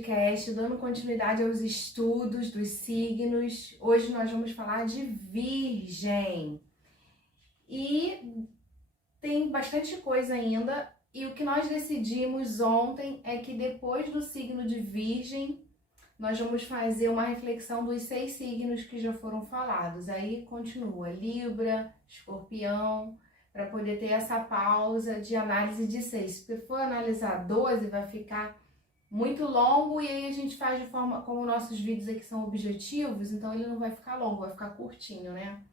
podcast, dando continuidade aos estudos dos signos. Hoje nós vamos falar de Virgem. E tem bastante coisa ainda. E o que nós decidimos ontem é que depois do signo de Virgem, nós vamos fazer uma reflexão dos 6 signos que já foram falados. Aí continua Libra, Escorpião, para poder ter essa pausa de análise de 6. Se for analisar 12, vai ficar muito longo, e aí a gente faz de forma, como nossos vídeos aqui são objetivos, então ele não vai ficar longo, vai ficar curtinho, né?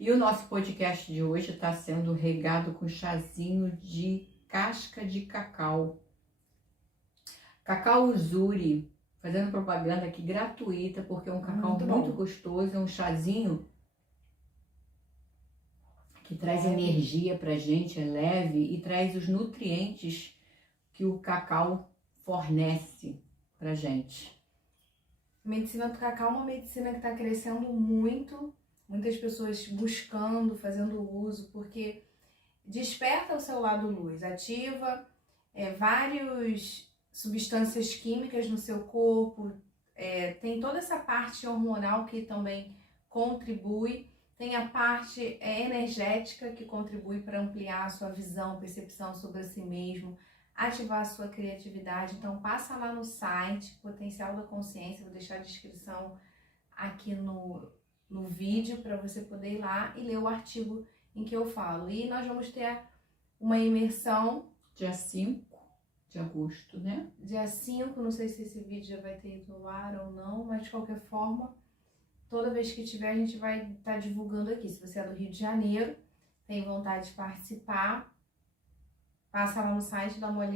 E o nosso podcast de hoje está sendo regado com chazinho de casca de cacau. Cacau Uzuri, fazendo propaganda aqui gratuita, porque é um cacau muito gostoso, é um chazinho que traz energia pra gente, é leve e traz os nutrientes que o cacau fornece pra gente. A medicina do cacau é uma medicina que está crescendo muito, muitas pessoas buscando, fazendo uso, porque desperta o seu lado luz, ativa várias substâncias químicas no seu corpo, tem toda essa parte hormonal que também contribui, tem a parte energética que contribui para ampliar a sua visão, percepção sobre si mesmo, ativar a sua criatividade. Então passa lá no site Potencial da Consciência, vou deixar a descrição aqui no vídeo para você poder ir lá e ler o artigo em que eu falo. E nós vamos ter uma imersão dia 5 de agosto, né? Dia 5, não sei se esse vídeo já vai ter ido no ar ou não, mas de qualquer forma, toda vez que tiver a gente vai estar divulgando aqui. Se você é do Rio de Janeiro, tem vontade de participar, passa lá no site, dá uma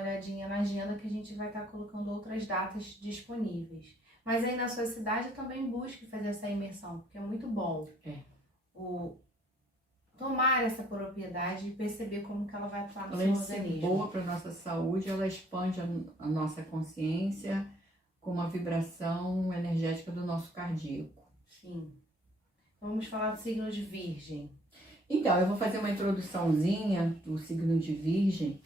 olhadinha na agenda que a gente vai estar colocando outras datas disponíveis. Mas aí na sua cidade também busque fazer essa imersão, porque é muito bom. Tomar essa propriedade e perceber como que ela vai atuar no seu organismo. Além de ser boa para a nossa saúde, ela expande a nossa consciência com uma vibração energética do nosso cardíaco. Sim. Vamos falar do signo de Virgem. Então, eu vou fazer uma introduçãozinha do signo de Virgem.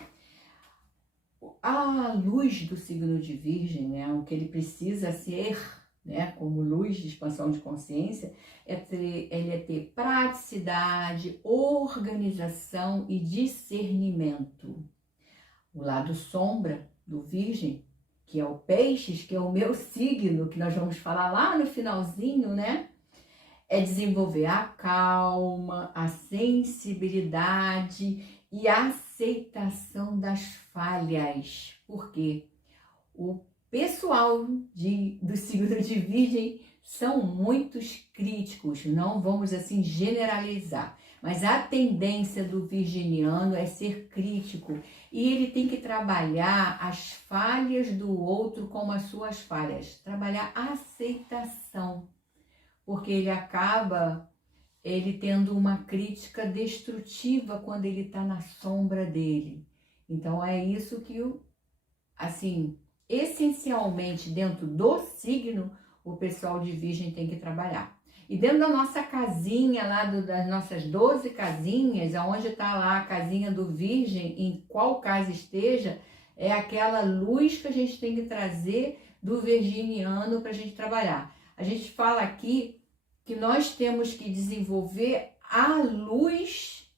A luz do signo de Virgem, né, o que ele precisa ser, né, como luz de expansão de consciência, ele é ter praticidade, organização e discernimento. O lado sombra do Virgem, que é o Peixes, que é o meu signo, que nós vamos falar lá no finalzinho, né? É desenvolver a calma, a sensibilidade e a aceitação das falhas. Por quê? O pessoal do signo de Virgem são muitos críticos, não vamos assim generalizar, mas a tendência do virginiano é ser crítico e ele tem que trabalhar as falhas do outro como as suas falhas, trabalhar a aceitação, porque ele acaba tendo uma crítica destrutiva quando ele está na sombra dele. Então é isso que essencialmente dentro do signo o pessoal de Virgem tem que trabalhar. E dentro da nossa casinha lá, das nossas 12 casinhas, onde está lá a casinha do Virgem, em qual casa esteja, é aquela luz que a gente tem que trazer do virginiano para a gente trabalhar. A gente fala aqui que nós temos que desenvolver a luz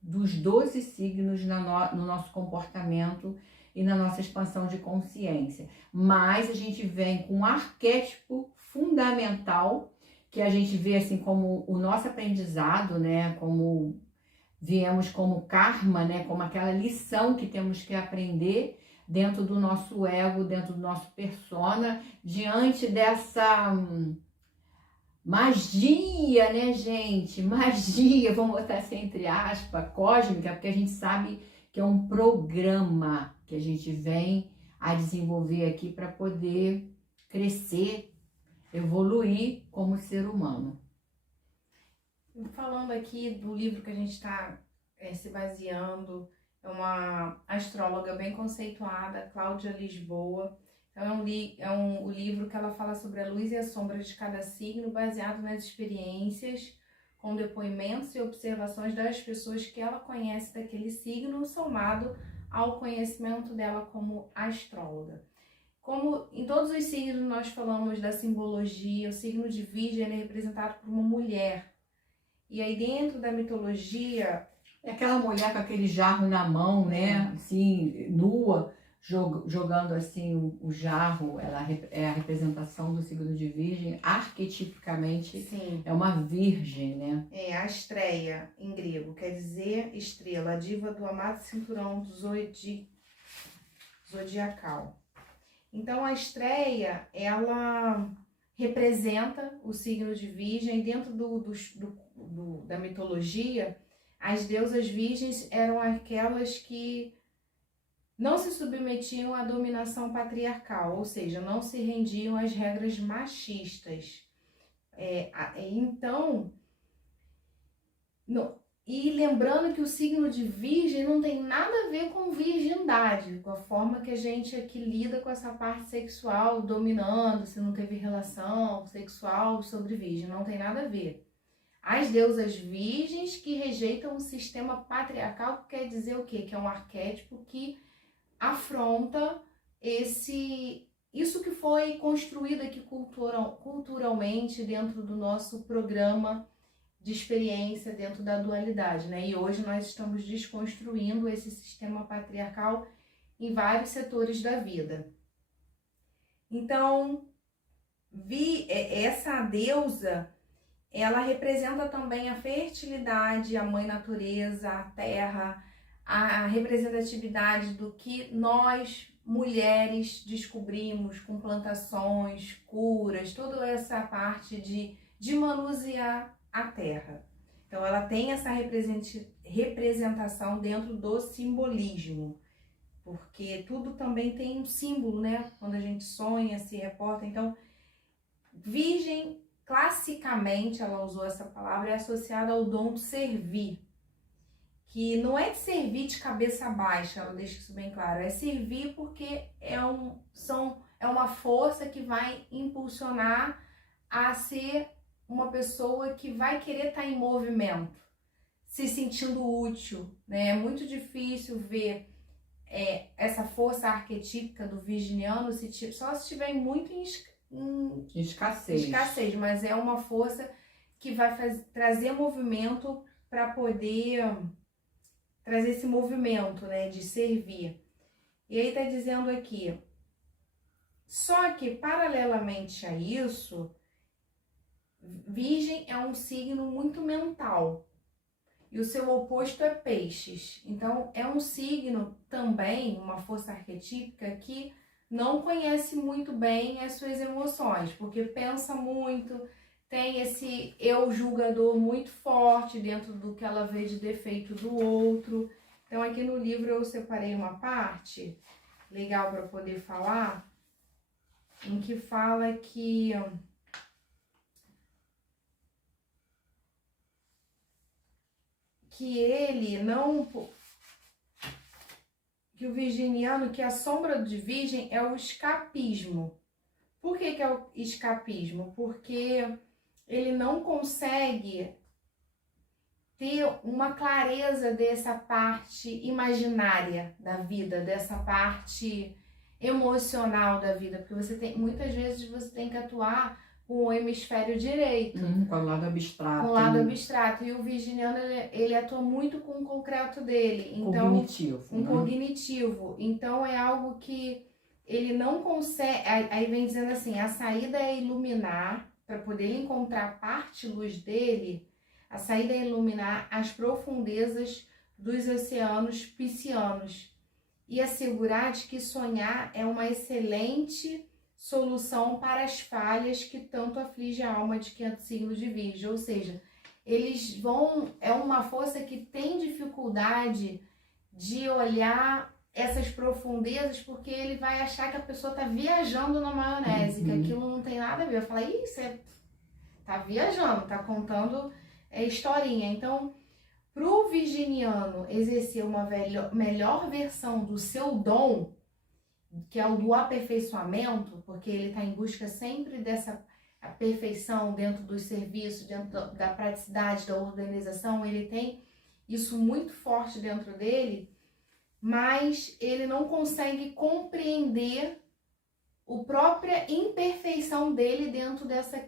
dos 12 signos no nosso comportamento e na nossa expansão de consciência. Mas a gente vem com um arquétipo fundamental, que a gente vê assim como o nosso aprendizado, né? Como viemos como karma, né? Como aquela lição que temos que aprender dentro do nosso ego, dentro do nosso persona, diante dessa magia, né, gente? Magia, vamos botar assim entre aspas, cósmica, porque a gente sabe que é um programa que a gente vem a desenvolver aqui para poder crescer, evoluir como ser humano. Falando aqui do livro que a gente está se baseando, é uma astróloga bem conceituada, Cláudia Lisboa. Então o livro que ela fala sobre a luz e a sombra de cada signo, baseado nas experiências, com depoimentos e observações das pessoas que ela conhece daquele signo, somado ao conhecimento dela como astróloga. como em todos os signos nós falamos da simbologia, o signo de Virgem é representado por uma mulher. E aí dentro da mitologia... É aquela mulher com aquele jarro na mão, né? Assim, nua, jogando assim o jarro. Ela é a representação do signo de Virgem. Arquetipicamente, Sim. é uma virgem, né? É, a Astreia, em grego, quer dizer estrela, a diva do amado cinturão do zodiacal. Então, a Astreia, ela representa o signo de Virgem. Dentro da mitologia, as deusas virgens eram aquelas que não se submetiam à dominação patriarcal, ou seja, não se rendiam às regras machistas. E lembrando que o signo de Virgem não tem nada a ver com virgindade, com a forma que a gente aqui lida com essa parte sexual, dominando, se não teve relação sexual sobre Virgem, não tem nada a ver. As deusas virgens que rejeitam o sistema patriarcal, quer dizer o quê? Que é um arquétipo que afronta isso que foi construído aqui culturalmente dentro do nosso programa de experiência dentro da dualidade, né? E hoje nós estamos desconstruindo esse sistema patriarcal em vários setores da vida. Então, essa deusa, ela representa também a fertilidade, a mãe natureza, a terra, a representatividade do que nós, mulheres, descobrimos com plantações, curas, toda essa parte de manusear a terra. Então ela tem essa representação dentro do simbolismo, porque tudo também tem um símbolo, né? Quando a gente sonha, se reporta. Então, Virgem, classicamente, ela usou essa palavra, é associada ao dom de servir, que não é de servir de cabeça baixa, ela deixa isso bem claro, é servir porque é uma força que vai impulsionar a ser uma pessoa que vai querer estar em movimento, se sentindo útil, né? É muito difícil ver essa força arquetípica do virginiano só se estiver muito em escassez, mas é uma força que vai trazer movimento para poder trazer esse movimento, né, de servir. E aí tá dizendo aqui, só que paralelamente a isso, Virgem é um signo muito mental e o seu oposto é Peixes. Então é um signo também, uma força arquetípica que não conhece muito bem as suas emoções, porque pensa muito, tem esse eu julgador muito forte dentro do que ela vê de defeito do outro. Então aqui no livro eu separei uma parte legal para poder falar, em que fala que ele não... que o virginiano, que a sombra de Virgem é o escapismo. Por que é o escapismo? Porque ele não consegue ter uma clareza dessa parte imaginária da vida, dessa parte emocional da vida, porque muitas vezes você tem que atuar com o hemisfério direito. Com o lado abstrato. Com o lado abstrato. E o virginiano, ele atua muito com o concreto dele. Então, cognitivo. Cognitivo. Então, é algo que ele não consegue... Aí vem dizendo assim, a saída é iluminar, para poder encontrar a parte luz dele, a saída é iluminar as profundezas dos oceanos piscianos e assegurar de que sonhar é uma excelente solução para as falhas que tanto aflige a alma de quem é do signo de Virgem. Ou seja, é uma força que tem dificuldade de olhar essas profundezas, porque ele vai achar que a pessoa está viajando na maionese, que aquilo não tem nada a ver. Eu falo, você tá viajando, tá contando historinha. Então, pro virginiano exercer uma melhor versão do seu dom, que é o do aperfeiçoamento, porque ele está em busca sempre dessa perfeição dentro dos serviços, dentro da praticidade, da organização, ele tem isso muito forte dentro dele, mas ele não consegue compreender a própria imperfeição dele dentro dessa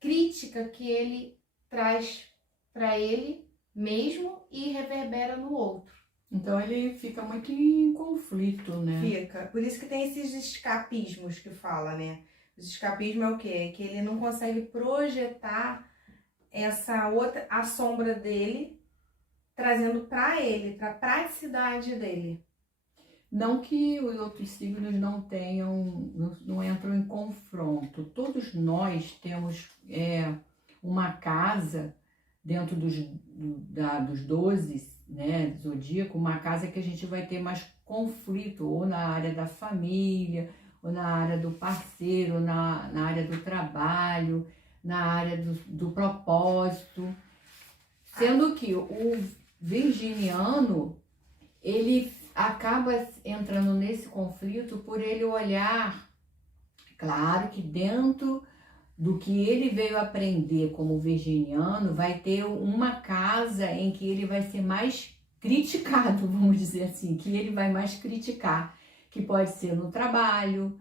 crítica que ele traz para ele mesmo e reverbera no outro. Então ele fica muito em conflito, né? Fica. Por isso que tem esses escapismos que fala, né? Os escapismos é o quê? É que ele não consegue projetar essa outra, a sombra dele, trazendo para ele, para a praticidade dele. Não que os outros signos não tenham, não entram em confronto. Todos nós temos uma casa dentro dos 12, né, zodíaco, uma casa que a gente vai ter mais conflito, ou na área da família, ou na área do parceiro, na área do trabalho, na área do propósito. Sendo que o virginiano, ele acaba entrando nesse conflito por ele olhar, claro que dentro do que ele veio aprender como virginiano, vai ter uma casa em que ele vai ser mais criticado, vamos dizer assim, que ele vai mais criticar, que pode ser no trabalho,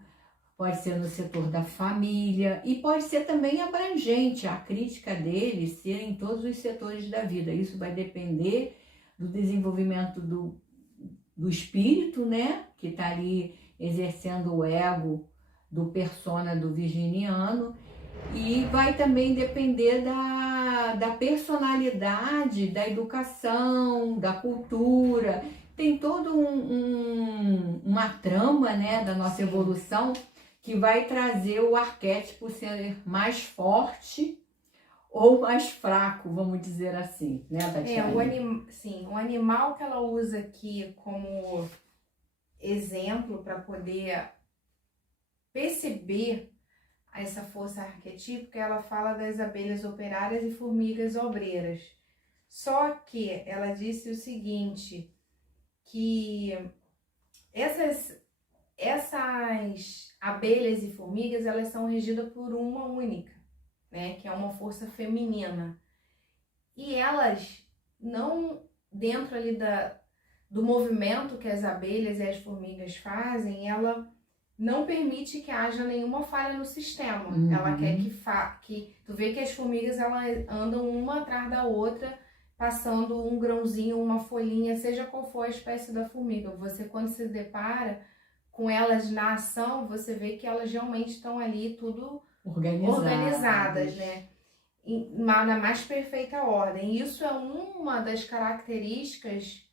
pode ser no setor da família e pode ser também abrangente, a crítica dele ser em todos os setores da vida. Isso vai depender do desenvolvimento do espírito, né, que está ali exercendo o ego do persona do virginiano, e vai também depender da personalidade, da educação, da cultura. Tem todo uma trama, né, da nossa evolução que vai trazer o arquétipo ser mais forte ou mais fraco, vamos dizer assim, né, Tatiana? Sim, o animal que ela usa aqui como exemplo para poder perceber essa força arquetípica, ela fala das abelhas operárias e formigas obreiras. Só que ela disse o seguinte, que essas abelhas e formigas, elas são regidas por uma única, né, que é uma força feminina. E elas não, dentro ali do movimento que as abelhas e as formigas fazem, ela não permite que haja nenhuma falha no sistema. Uhum. Ela quer que tu vê que as formigas, elas andam uma atrás da outra, passando um grãozinho, uma folhinha, seja qual for a espécie da formiga. Você, quando se depara com elas na ação, você vê que elas realmente estão ali tudo organizadas, né? Na mais perfeita ordem. Isso é uma das características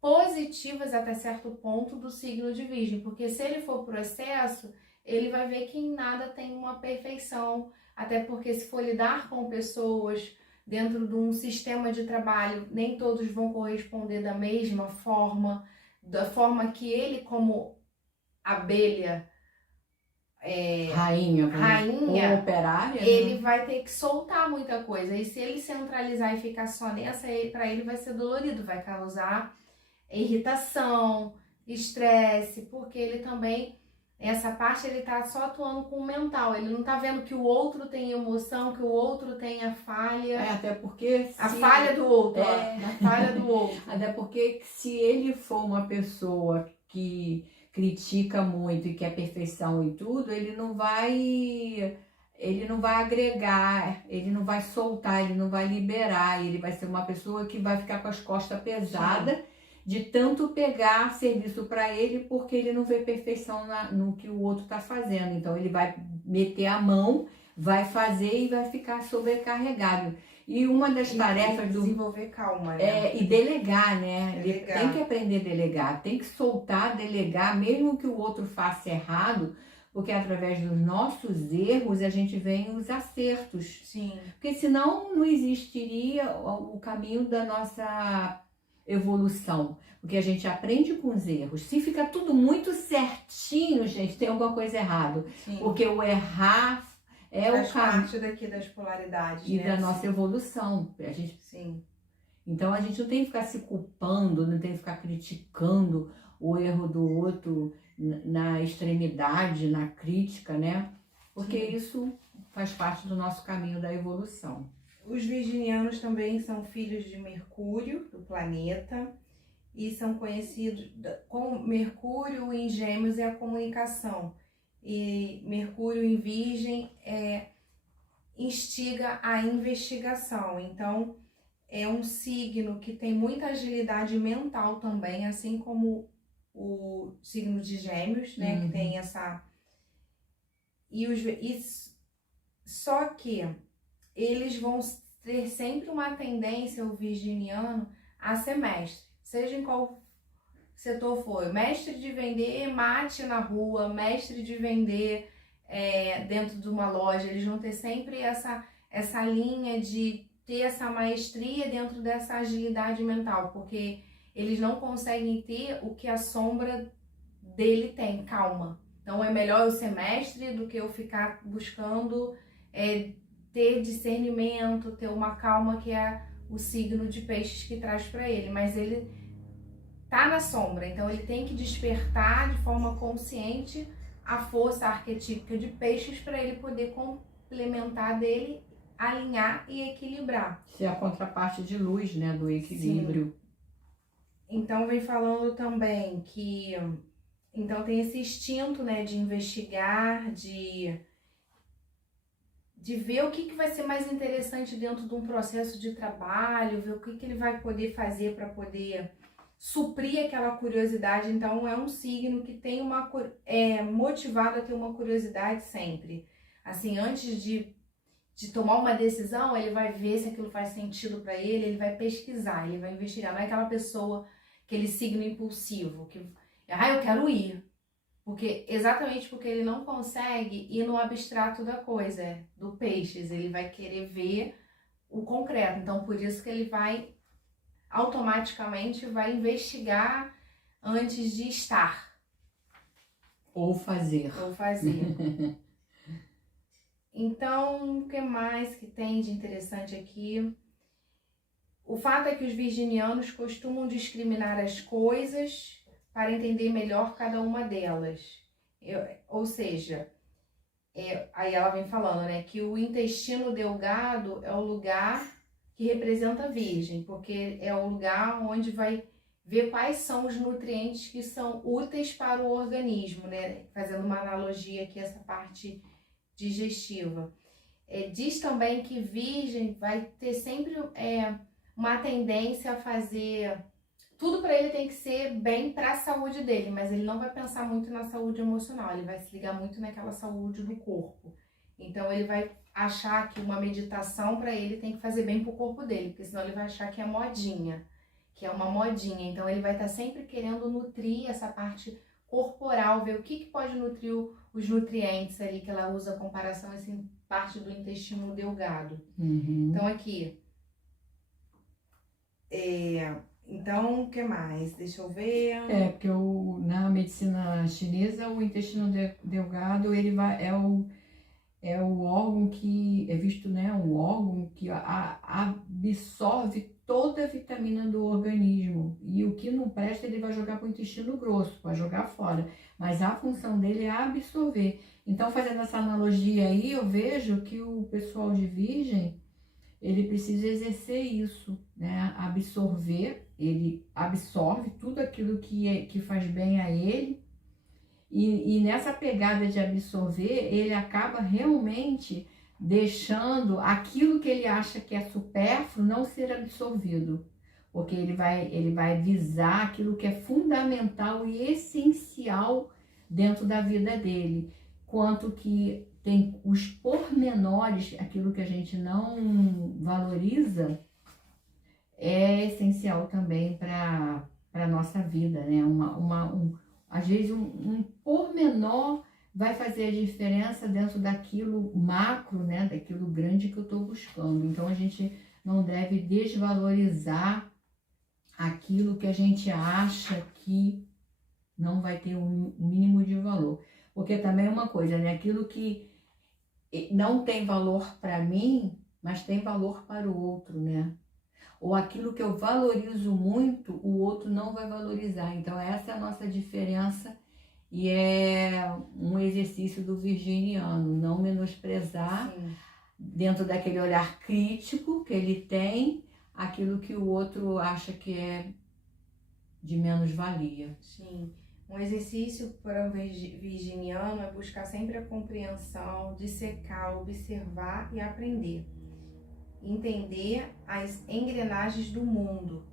positivas até certo ponto do signo de Virgem, porque se ele for pro excesso, ele vai ver que em nada tem uma perfeição, até porque se for lidar com pessoas dentro de um sistema de trabalho, nem todos vão corresponder da mesma forma, da forma que ele, como abelha, rainha ou operária, ele né? vai ter que soltar muita coisa, e se ele centralizar e ficar só nessa, para ele vai ser dolorido, vai causar irritação, estresse, porque ele também, essa parte, ele tá só atuando com o mental, ele não tá vendo que o outro tem emoção, que o outro tem a falha. Até porque... A falha do outro, a falha do outro. Até porque se ele for uma pessoa que critica muito e quer perfeição em tudo, ele não vai agregar, ele não vai soltar, ele não vai liberar, ele vai ser uma pessoa que vai ficar com as costas pesadas. Sim. De tanto pegar serviço para ele, porque ele não vê perfeição no que o outro está fazendo. Então ele vai meter a mão, vai fazer e vai ficar sobrecarregado. E uma das tarefas do... Desenvolver calma, né? E delegar, né? Delegar. Ele tem que aprender a delegar, tem que soltar, delegar, mesmo que o outro faça errado, porque através dos nossos erros a gente vem os acertos. Sim. Porque senão não existiria o caminho da nossa evolução, porque a gente aprende com os erros. Se fica tudo muito certinho, gente, tem alguma coisa errada. Sim. Porque o errar faz o parte daqui das polaridades, e né? da nossa evolução. A gente... Sim. Então a gente não tem que ficar se culpando, não tem que ficar criticando o erro do outro na extremidade, na crítica, né? Porque sim, isso faz parte do nosso caminho da evolução. Os virginianos também são filhos de Mercúrio, do planeta, e são conhecidos como Mercúrio em Gêmeos é a comunicação. e Mercúrio em Virgem instiga a investigação. Então, é um signo que tem muita agilidade mental também, assim como o signo de Gêmeos, né? Que tem essa... Só que eles vão ter sempre uma tendência, o virginiano, a ser mestre. Seja em qual setor for. Mestre de vender mate na rua, mestre de vender dentro de uma loja. Eles vão ter sempre essa linha de ter essa maestria dentro dessa agilidade mental, porque eles não conseguem ter o que a sombra dele tem, calma. Então é melhor eu ser mestre do que eu ficar buscando ter discernimento, ter uma calma, que é o signo de peixes que traz para ele. Mas ele tá na sombra, então ele tem que despertar de forma consciente a força arquetípica de peixes para ele poder complementar dele, alinhar e equilibrar. Isso é a contraparte de luz, né, do equilíbrio. Sim. Então vem falando também que então tem esse instinto, né, de investigar, de ver o que vai ser mais interessante dentro de um processo de trabalho, ver o que ele vai poder fazer para poder suprir aquela curiosidade. Então é um signo que tem motivado a ter uma curiosidade sempre. Assim, antes de tomar uma decisão, ele vai ver se aquilo faz sentido para ele vai pesquisar, ele vai investigar. Não é aquela pessoa, aquele signo impulsivo, que eu quero ir. Exatamente porque ele não consegue ir no abstrato da coisa, do peixes. Ele vai querer ver o concreto. Então, por isso que ele automaticamente vai investigar antes de estar. Ou fazer. Então, o que mais que tem de interessante aqui? O fato é que os virginianos costumam discriminar as coisas para entender melhor cada uma delas. Ou seja, aí ela vem falando, né, que o intestino delgado é o lugar que representa a Virgem, porque é o lugar onde vai ver quais são os nutrientes que são úteis para o organismo, né, fazendo uma analogia aqui essa parte digestiva. Diz também que Virgem vai ter sempre uma tendência a fazer... Tudo para ele tem que ser bem para a saúde dele, mas ele não vai pensar muito na saúde emocional, ele vai se ligar muito naquela saúde do corpo. Então ele vai achar que uma meditação para ele tem que fazer bem pro corpo dele, porque senão ele vai achar que é modinha, que é uma modinha. Então ele vai estar sempre querendo nutrir essa parte corporal, ver o que pode nutrir os nutrientes ali que ela usa a comparação, assim, parte do intestino delgado. Então aqui... Então, o que mais? Deixa eu ver. Porque na medicina chinesa, o intestino delgado, ele é o órgão que é visto, né? Um órgão que absorve toda a vitamina do organismo. E o que não presta, ele vai jogar para o intestino grosso, vai jogar fora. Mas a função dele é absorver. Então, fazendo essa analogia aí, eu vejo que o pessoal de Virgem, ele precisa exercer isso, né? Absorver, ele absorve tudo aquilo que faz bem a ele, e nessa pegada de absorver, ele acaba realmente deixando aquilo que ele acha que é supérfluo não ser absorvido, porque ele vai visar aquilo que é fundamental e essencial dentro da vida dele, quanto que tem os pormenores, aquilo que a gente não valoriza, é essencial também para a nossa vida, né? Às vezes um pormenor vai fazer a diferença dentro daquilo macro, né? Daquilo grande que eu estou buscando. Então a gente não deve desvalorizar aquilo que a gente acha que não vai ter um mínimo de valor. Porque também é uma coisa, né? Aquilo que não tem valor para mim, mas tem valor para o outro, né? Ou aquilo que eu valorizo muito, o outro não vai valorizar. Então essa é a nossa diferença e é um exercício do virginiano, não menosprezar. Sim. Dentro daquele olhar crítico que ele tem, aquilo que o outro acha que é de menos valia. Sim. Um exercício para o virginiano é buscar sempre a compreensão, dissecar, observar e aprender. Entender as engrenagens do mundo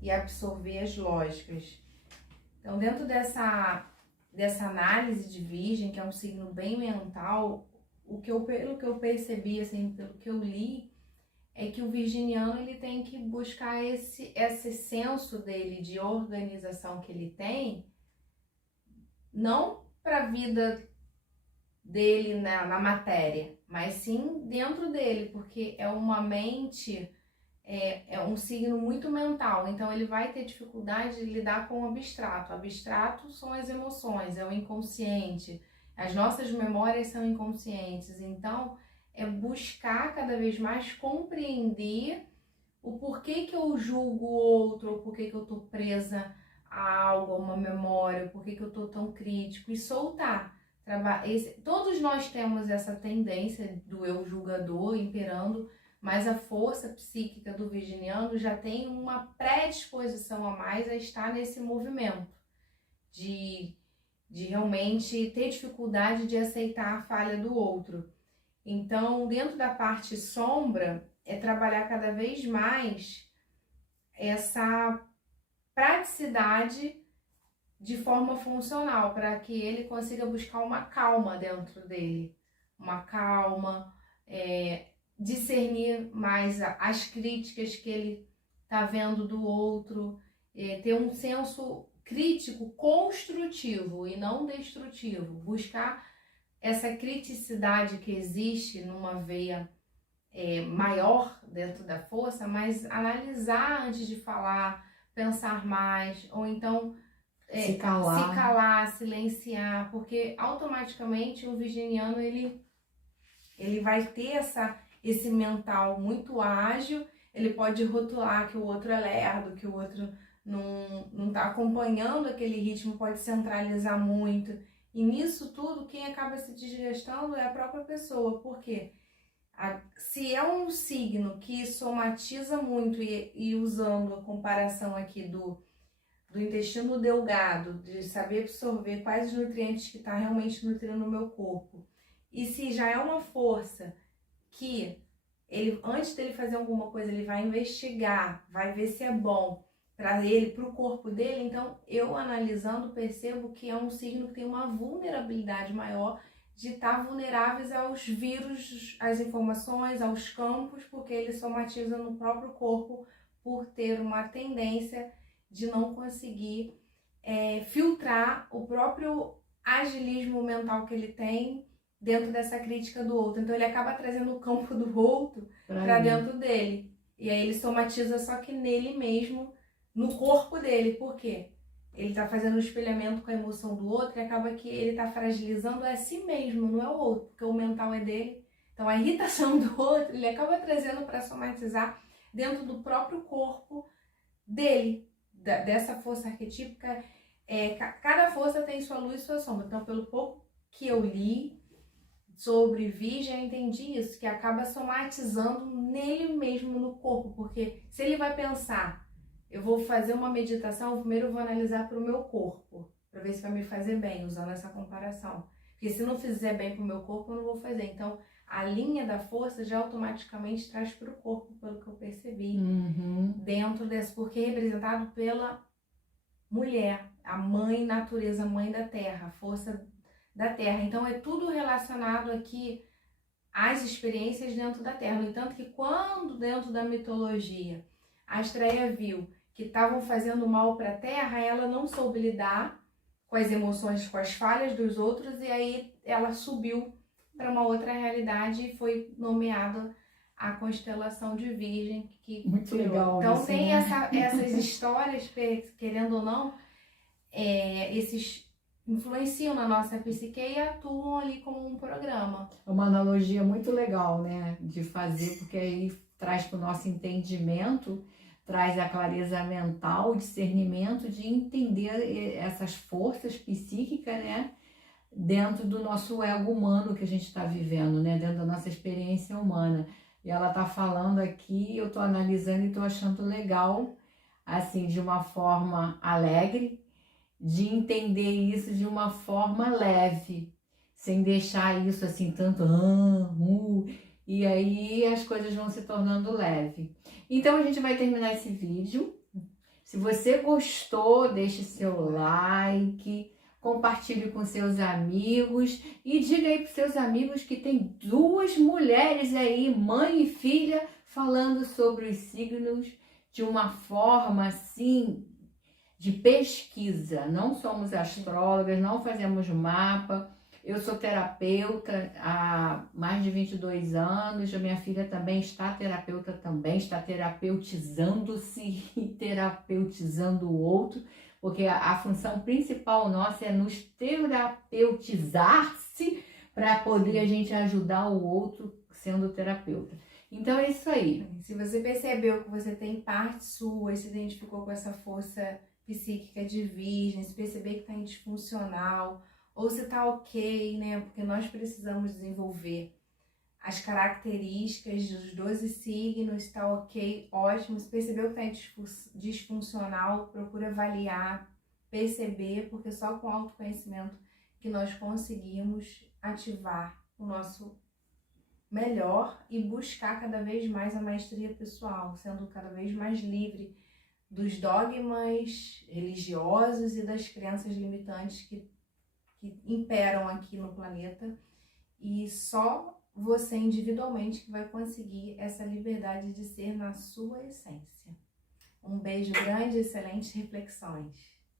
e absorver as lógicas. Então, dentro dessa análise de virgem, que é um signo bem mental, pelo que eu percebi, assim, pelo que eu li, é que o virginiano ele tem que buscar esse senso dele de organização que ele tem, não para a vida dele na matéria, mas sim dentro dele, porque é uma mente, é um signo muito mental, então ele vai ter dificuldade de lidar com o abstrato. O abstrato são as emoções, é o inconsciente, as nossas memórias são inconscientes, então é buscar cada vez mais compreender o porquê que eu julgo o outro, ou porquê que eu tô presa a algo, a uma memória, ou porquê que eu tô tão crítico, e soltar. Todos nós temos essa tendência do eu julgador imperando, mas a força psíquica do virginiano já tem uma predisposição a mais a estar nesse movimento de realmente ter dificuldade de aceitar a falha do outro. Então, dentro da parte sombra, é trabalhar cada vez mais essa praticidade de forma funcional, para que ele consiga buscar uma calma dentro dele. Uma calma, discernir mais as críticas que ele está vendo do outro, ter um senso crítico construtivo e não destrutivo. Buscar essa criticidade que existe numa veia maior dentro da força, mas analisar antes de falar, pensar mais, ou então se calar, silenciar, porque automaticamente o virginiano ele vai ter esse mental muito ágil, ele pode rotular que o outro é lerdo, que o outro não está acompanhando aquele ritmo, pode centralizar muito. E nisso tudo, quem acaba se desgastando é a própria pessoa, porque se é um signo que somatiza muito, e usando a comparação aqui do intestino delgado, de saber absorver quais os nutrientes que está realmente nutrindo o meu corpo, e se já é uma força que ele, antes dele fazer alguma coisa, ele vai investigar, vai ver se é bom para ele, para o corpo dele, então eu analisando percebo que é um signo que tem uma vulnerabilidade maior de estar vulneráveis aos vírus, às informações, aos campos, porque ele somatiza no próprio corpo por ter uma tendência de não conseguir filtrar o próprio agilismo mental que ele tem dentro dessa crítica do outro. Então ele acaba trazendo o campo do outro para dentro dele. E aí ele somatiza só que nele mesmo, no corpo dele. Por quê? Ele tá fazendo um espelhamento com a emoção do outro e acaba que ele tá fragilizando a si mesmo, não é o outro, porque o mental é dele. Então a irritação do outro, ele acaba trazendo para somatizar dentro do próprio corpo dele, dessa força arquetípica. Cada força tem sua luz e sua sombra. Então, pelo pouco que eu li sobre virgem, eu entendi isso, que acaba somatizando nele mesmo, no corpo, porque se ele vai pensar, eu vou fazer uma meditação, primeiro eu vou analisar para o meu corpo, para ver se vai me fazer bem, usando essa comparação. Porque se não fizer bem para o meu corpo, eu não vou fazer. Então, a linha da força já automaticamente traz para o corpo, pelo que eu percebi, dentro desse, porque é representado pela mulher, a mãe natureza, a mãe da terra, a força da terra. Então, é tudo relacionado aqui às experiências dentro da terra. No entanto, que quando dentro da mitologia a Estreia viu que estavam fazendo mal para a terra, ela não soube lidar com as emoções, com as falhas dos outros, e aí ela subiu para uma outra realidade e foi nomeada a constelação de Virgem. Que muito legal. Então isso, tem né? essas histórias, querendo ou não, esses influenciam na nossa psique e atuam ali como um programa. É uma analogia muito legal, né, de fazer, porque aí traz para o nosso entendimento, traz a clareza mental, o discernimento de entender essas forças psíquicas, né, dentro do nosso ego humano que a gente está vivendo, né, dentro da nossa experiência humana. E ela está falando aqui, eu estou analisando e estou achando legal, assim, de uma forma alegre de entender isso de uma forma leve, sem deixar isso assim tanto e aí as coisas vão se tornando leve. Então a gente vai terminar esse vídeo. Se você gostou, deixe seu like, compartilhe com seus amigos e diga aí para seus amigos que tem 2 mulheres aí, mãe e filha, falando sobre os signos de uma forma assim de pesquisa. Não somos astrólogas, não fazemos mapa. Eu sou terapeuta há mais de 22 anos, a minha filha também está terapeuta também, está terapeutizando-se e terapeutizando o outro, porque a função principal nossa é nos terapeutizar-se para poder a gente ajudar o outro sendo terapeuta. Então é isso aí. Se você percebeu que você tem parte sua e se identificou com essa força psíquica de virgem, se perceber que está disfuncional, ou se tá ok, né? Porque nós precisamos desenvolver as características dos 12 signos, tá ok, ótimo. Se percebeu que tá disfuncional, procura avaliar, perceber, porque só com autoconhecimento que nós conseguimos ativar o nosso melhor e buscar cada vez mais a maestria pessoal, sendo cada vez mais livre dos dogmas religiosos e das crenças limitantes que imperam aqui no planeta, e só você individualmente que vai conseguir essa liberdade de ser na sua essência. Um beijo grande, excelentes reflexões.